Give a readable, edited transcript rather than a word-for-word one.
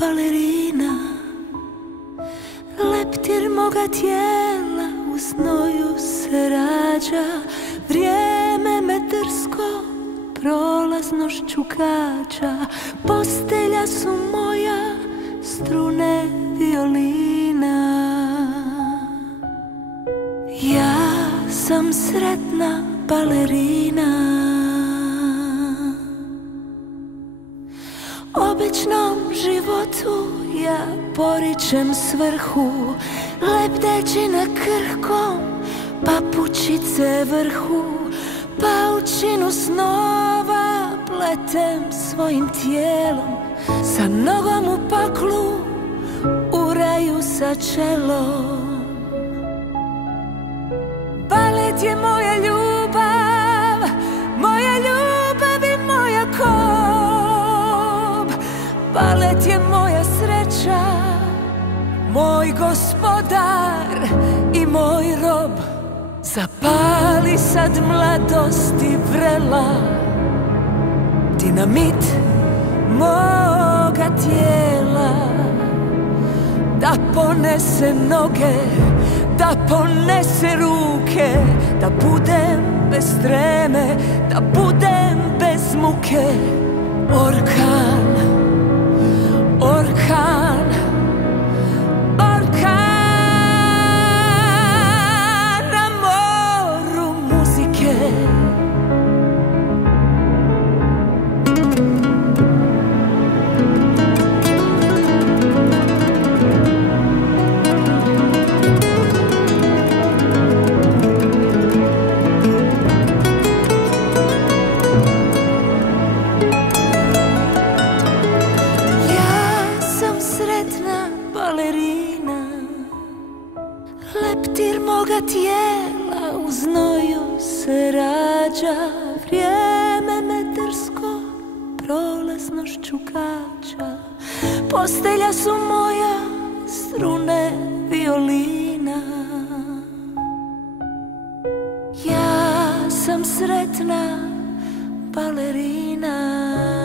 balerina, leptir moga tijela u znoju se rađa. Vrijeme me drsko prolaznošću gađa. Postelja su moja strune violina. Ja sam sretna balerina. Običnom životu ja poričem svrhu, lebdeći na krhkom papučice vrhu. Paučinu snova pletem svojim tijelom, sa nogom u paklu, u raju sa čelom. Balet je moja ljubav, moja ljubav i moja kob. Balet je moja sreća, moj gospodar i moj rob. Zapali sad mladosti vrela, dinamit moga tijela, da ponese noge, da ponese ruke, da budem bez treme, da budem bez muke. Orkan, orkan, orkan na moru muzike. Leptir moga tijela u znoju se rađa. Vrijeme me drsko prolaznošću gađa. Postelja su moja strune violina. Ja sam sretna balerina.